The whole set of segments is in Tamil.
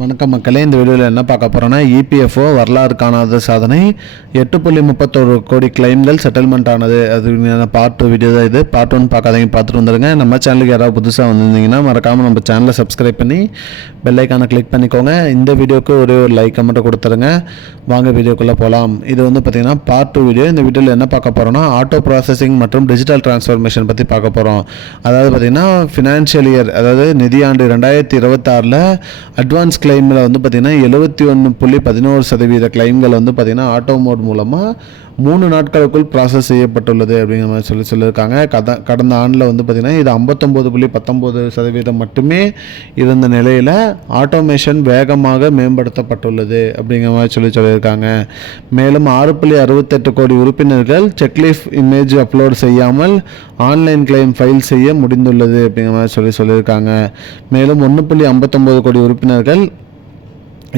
வணக்கம் மக்களே, இந்த வீடியோவில் என்ன பார்க்க போகிறோன்னா இபிஎஃப்ஓ வரலாறு காணாத சாதனை 8.31 கோடி கிளைம்கள் செட்டில்மெண்ட் ஆனது. அது பார்ட் 2 வீடியோ தான் இது. பார்ட் 1 பார்க்காதீங்க, பார்த்துட்டு வந்துடுங்க. நம்ம சேனலுக்கு யாராவது புதுசாக வந்திருந்தீங்கன்னா மறக்காமல் நம்ம சேனலை சப்ஸ்கிரைப் பண்ணி பெல்லைக்கானை கிளிக் பண்ணிக்கோங்க. இந்த வீடியோக்கு ஒரு லைக் மட்டும் கொடுத்துருங்க. வாங்க வீடியோக்குள்ளே போகலாம். இது பார்த்திங்கன்னா பார்ட் 2 வீடியோ. இந்த வீடியோவில் என்ன பார்க்க போகிறோன்னா ஆட்டோ ப்ராசஸிங் மற்றும் டிஜிட்டல் டிரான்ஸ்ஃபர்மேஷன் பற்றி பார்க்க போகிறோம். அதாவது பார்த்திங்கன்னா ஃபினான்ஷியல் இயர், அதாவது நிதியாண்டு 2026 அட்வான்ஸ் கிளைமில் பார்த்திங்கன்னா 71.11% கிளைம்கள் பார்த்திங்கன்னா ஆட்டோ மோட் மூலமாக 3 நாட்களுக்குள் ப்ராசஸ் செய்யப்பட்டுள்ளது அப்படிங்கிற மாதிரி சொல்லியிருக்காங்க. கடந்த ஆண்டில் பார்த்திங்கன்னா இது 59.19% மட்டுமே இருந்த நிலையில் ஆட்டோமேஷன் வேகமாக மேம்படுத்தப்பட்டுள்ளது அப்படிங்கிற மாதிரி சொல்லியிருக்காங்க. மேலும் 6.68 கோடி உறுப்பினர்கள் செக்லீஃப் இமேஜ் அப்லோட் செய்யாமல் ஆன்லைன் கிளைம் ஃபைல் செய்ய முடிந்துள்ளது அப்படிங்கிற மாதிரி சொல்லியிருக்காங்க. மேலும் 1.59 கோடி உறுப்பினர்கள்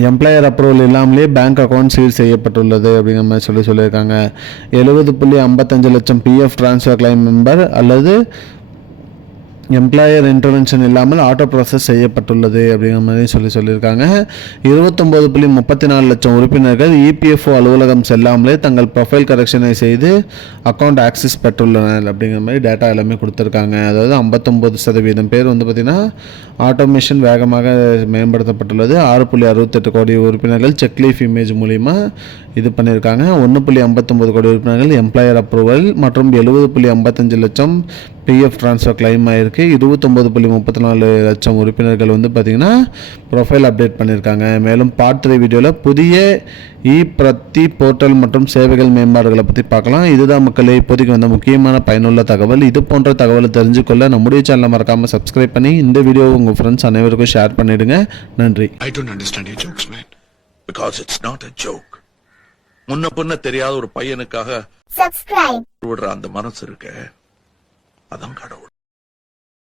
எம்ப்ளாயர் அப்ரூவல் இல்லாமலே பேங்க் அக்கௌண்ட் சீல் செய்யப்பட்டுள்ளது அப்படிங்கிற மாதிரி சொல்லியிருக்காங்க. 70.55 லட்சம் பிஎஃப் டிரான்ஸ்ஃபர் கிளைம் மெம்பர் அல்லது எம்ப்ளாயர் இன்டர்வென்ஷன் இல்லாமல் ஆட்டோ ப்ராசஸ் செய்யப்பட்டுள்ளது அப்படிங்கிற மாதிரி சொல்லியிருக்காங்க. 29.34 லட்சம் உறுப்பினர்கள் இபிஎஃப்ஓ அலுவலகம் செல்லாமலே தங்கள் ப்ரொஃபைல் கரெக்ஷனை செய்து அக்கௌண்ட் ஆக்சஸ் பெற்றுள்ளனர் அப்படிங்கிற மாதிரி டேட்டா எல்லாமே கொடுத்துருக்காங்க. அதாவது 59% பேர் பார்த்திங்கன்னா ஆட்டோமேஷன் வேகமாக மேம்படுத்தப்பட்டுள்ளது. 6.68 கோடி உறுப்பினர்கள் செக்லீஃப் இமேஜ் மூலிமா இது பண்ணியிருக்காங்க. 1.59 கோடி உறுப்பினர்கள் எம்ப்ளாயர் அப்ரூவல் மற்றும் 70.55 லட்சம் பிஎஃப் ட்ரான்ஸ்ஃபர் கிளைம் ஆகிருக்கு. 29.34 லட்சம் உறுப்பினர்கள் பார்த்திங்கன்னா ப்ரொஃபைல் அப்டேட் பண்ணியிருக்காங்க. மேலும் பார்ட் 3 வீடியோவில் புதிய பிரதி போர்ட்டல் மற்றும் சேவைகள் மேம்பாடுகளை பற்றி பார்க்கலாம். இதுதான் மக்களே இப்போதைக்கு முக்கியமான பயனுள்ள தகவல். இது போன்ற தகவலை தெரிஞ்சுக்கொள்ள நம்முடைய சேனலை மறக்காமல் சப்ஸ்கிரைப் பண்ணி இந்த வீடியோவை உங்கள் ஃப்ரெண்ட்ஸ் அனைவருக்கும் ஷேர் பண்ணிடுங்க. நன்றி. I don't understand your jokes, man. Because it's not a joke. முன்ன பொண்ண தெரியாத ஒரு பையனுக்காக விடுற அந்த மனசு இருக்க, அதான் கடவுள்.